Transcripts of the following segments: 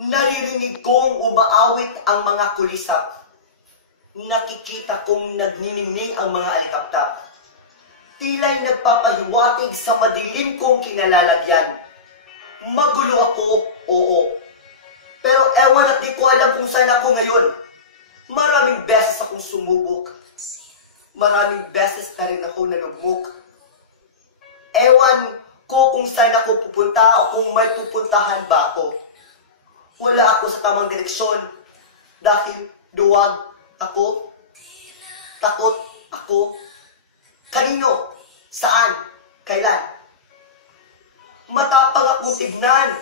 Naririnig kong umaawit ang mga kulisap. Nakikita kong nagniningning ang mga alitaptap. Tila'y nagpapahiwatig sa madilim kong kinalalagyan. Magulo ako, oo. Pero ewan at di ko alam kung saan ako ngayon. Maraming beses akong sumubok. Maraming beses na rin ako nalugmok. Ewan ko kung saan ako pupunta o kung may pupuntahan ba ako. Wala ako sa tamang direksyon dahil duwag ako. Takot ako. Kanino? Saan? Kailan? Matapang akong tignan.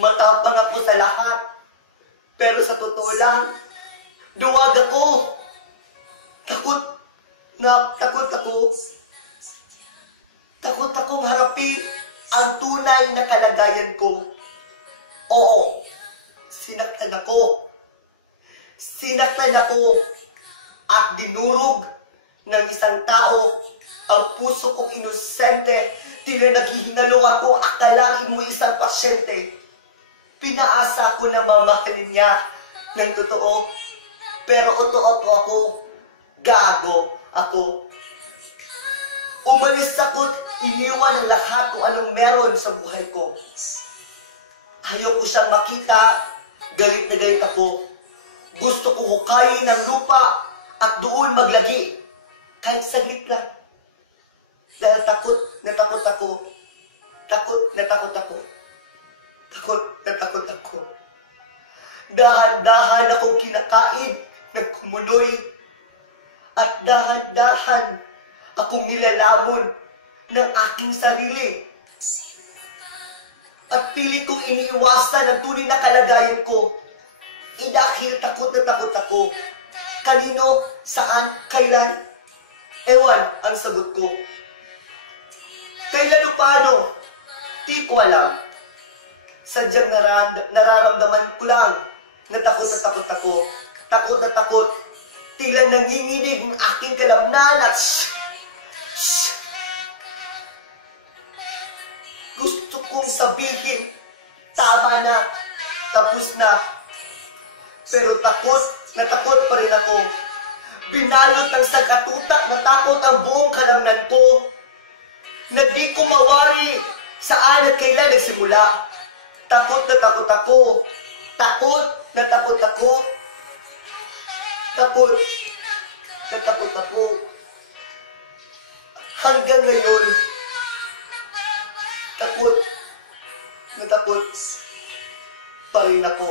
Matapang ako sa lahat. Pero sa totoo lang, duwag ako. Takot ako. Takot akong harapin ang tunay na kalagayan ko. Oo, sinaktan ako. Sinaktan ako at dinurog ng isang tao ang puso kong inosente. Tila naghihinalong ako, akalain mo isang pasyente. Pinaasa ko na mamahalin niya ng totoo. Pero oto-oto ako, gago ako. Umalis ako't iniwan ang lahat kung anong meron sa buhay ko. Ayaw ko siyang makita, galit na galit ako. Gusto ko hukayin ng lupa at doon maglagi. Kahit saglit lang. Dahil takot na takot ako. Takot na takot ako. Takot na takot ako. Dahan-dahan akong kinakain ng kumunoy. At dahan-dahan akong nilalamon ng aking sarili. At pilit kong iniiwasan ang tunay na kalagayan ko. Dahil takot na takot ako. Kanino, saan, kailan? Ewan ang sagot ko. Kailan o paano? Di ko alam. Sadyang nararamdaman ko lang na takot ako. Takot na takot. Tila nanginginig ang aking kalamnan at gusto kong sabihin, tama na, tapos na. Pero takot na takot pa rin ako. Binalot ng sagatutak na takot ang buong kalamnan ko. Na di ko mawari saan at kailan nagsimula. Takot na takot ako. Takot na takot ako. Takot na takot ako. Hanggang ngayon, takot na takot pa rin ako.